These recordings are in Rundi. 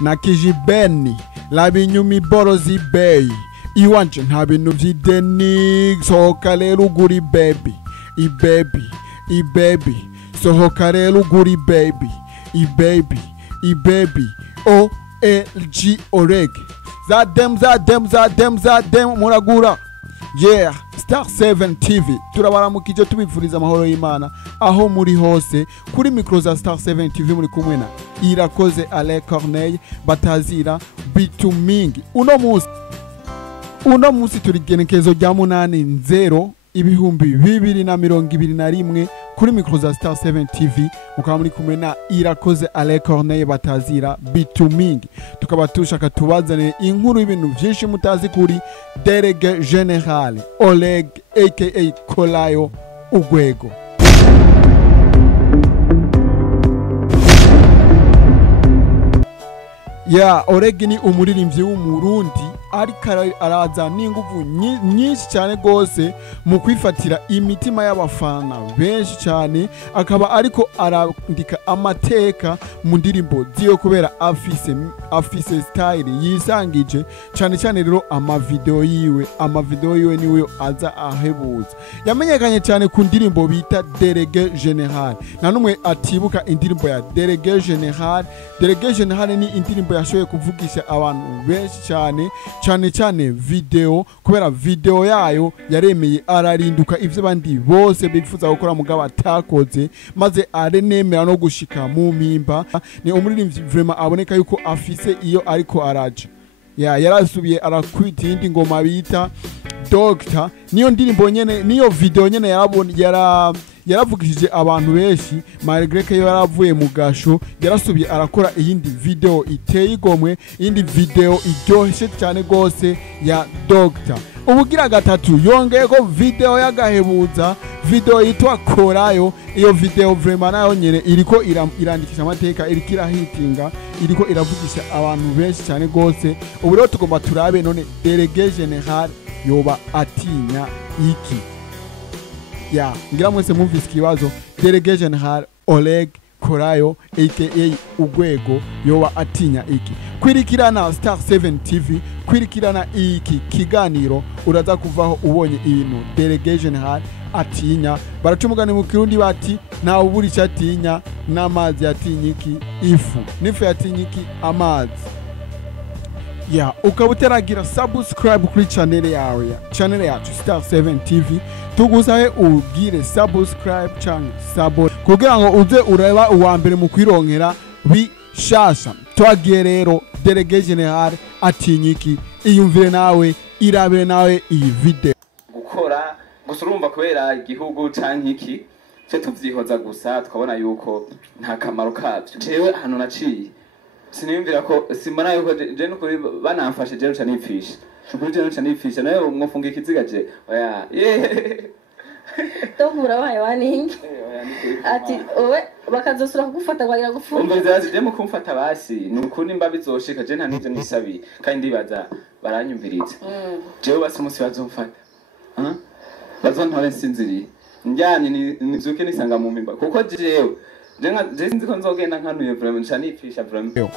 na Kijibeni labinyumi borozi bay iwanje nta bintu vy'ideni sohoka rero ugura ibaby sohoka rero ugura ibaby OLG Oreg zadem muragura. Yeah, Star 7 TV turabaramukije tubifuriza amahoro y'Imana aho muri hose. Kuri micro za Star 7 TV muri kumwe na Irakoze Alain Corneille batazira bitumingi. Uno musi turi genekezo rya 8 ibihumbi 2021 kuri micro za Star 7 TV mukaba muri kumwe na Irakoze Alain Corneille batazira bitumingi. Tukaba tushaka tubazane inkuru y'ibintu byinshi mutazi kuri Délégué Général Oleg aka Kolayo Ugwego. Oleg ni umuririmbyi w'umurundi ariko araza n'inguvu nyinshi cyane gose mu kwifatira imitima y'abafana benshi cyane, akaba ariko arandika amateka mu ndirimbo ziyo kubera afise style yisangije cyane rero amavideo yiwe niwe aza ahebuza. Yamenyekanye cyane ku ndirimbo bita Délégué Général. Na numwe atibuka indirimbo ya Délégué Général. Délégué Général ni indirimbo yashoboye kuvugisha abantu benshi cyane video, kubera video yayo yaremeye ararinduka ivyo bandi bose bifuza gukora mugabo atakoze, maze arenemera no gushika mu mpimba. Ni umuririmbyi vraiment aboneka yuko afise iyo ariko araje. Yarasubiye arakwita indi ngoma bita Doctor. Niyo ndirimbo nyene, niyo video nyene yaravugishije abantu benshi, malgré que yaravuye mu gasho yarasubiye arakora iyindi video iteye igomwe, iyindi video iryoshye cyane gose ya Doctor. Ubugira gatatu yongeye ko video yagahebuza, video yitwa Korayo. Iyo video vraiment nayo nyene iriko irandikisha amateka, iriko irahitinga, iriko iravugisha abantu benshi cyane gose. Ubu rero tugomba turabe none Délégué Général yoba atinya iki? Ngira mwese mwumvise ikibazo. Délégué Général Oleg Kolayo aka Ugwego yoba atinya iki? Kwirikirana Star 7 TV, kwirikirana iki kiganiro uraza kuvaho ubonye ibintu Délégué Général atinya. Baracumugana mu Kirundi bati nta uburi cyatinya n'amazi yatinya iki? Ifu nifu yatinya iki? Amazi. Ukaba utaragira subscribe kuri channel yacu Star 7 TV, tugusahe ugire subscribe cyangwa sabo kugira ngo uze ureba uwa mbere mu kwironkera bishasha. Twagiye rero Délégué Général atinya iki? Iyumvire nawe, irabire nawe iyi video. Gukora gusa urumva kubera igihugu canke iki cyo tuvyihoza gusa twabona yuko nta kamaro kavyo. Jewe hano naciye siniyumvira ko simana yuko je nukuri banamfashe je ruca nipfisha. Shukuri je ruca nipfisha nawe mwofunga ikiziga je. Oya. Tomura wayo waningi. Ati owe bakazosura kugufata kwagira gufunga. Umviza je mu kumfata basi nukuri mba bizoshika je nta nivyo nisabi kandi ndibaza baranyumviriza. Jewe basi musi bazomfata. Bazantore nsinziriye. Njyanye nizuke nisanga mu mpimba kuko jewe sinzi ko nzogenda nkanuye vraiment ncanipfisha vraiment.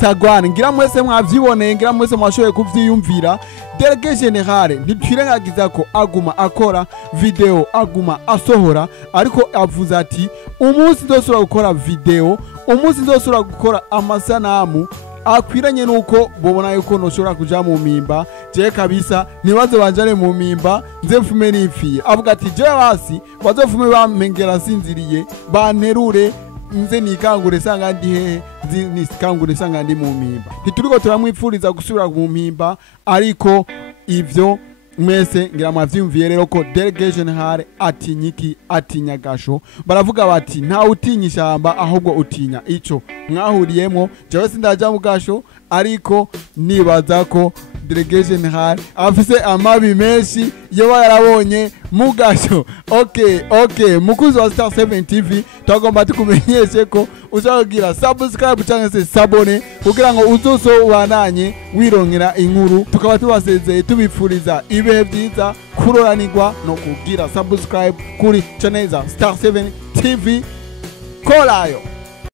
Sagwana ngira mwese mwavyiboneye, ngira mwese mwashoboye kuvyiyumvira. Délégué Général ntitwirengagiza ko aguma akora video, aguma asohora, ariko avuze ati umunsi ndosura gukora video, umunsi ndosura gukora amasanamu akwiranye nuko bobona yuko noshobora kuja mu mpimba. Je kabisa nibaze banjane mu mpimba nze mfume nipfiye. Avuga ati je basi bazofume bamengera sinziriye banterure nze nikangure sanga ndi hehe, nikangure sanga ndi mu mpimba. Ntituriko turamwipfuriza gusubira mu mpimba, ariko ivyo mwese ngira mwavyumviye rero ko Délégué Général atinya iki? Atinya gasho. Baravuga bati nta utinya ishamba ahubwo utinya ico mwahuriyemo. Jewe sindaja mu gasho, ariko nibaza ko Délégué Général afise amabi menshi yoba yarabonye mu gasho. Okay mukuzi wa Star 7 TV twagomba tukumenyeshe ko uzagira subscribe cyangwa se sabone kugira ngo uzoso ubandanye wironkera inkuru. Tukaba tubasezeye tubifuriza ibihe byiza, kuroranirwa no kugira subscribe kuri channel za Star 7 TV. Kolayo.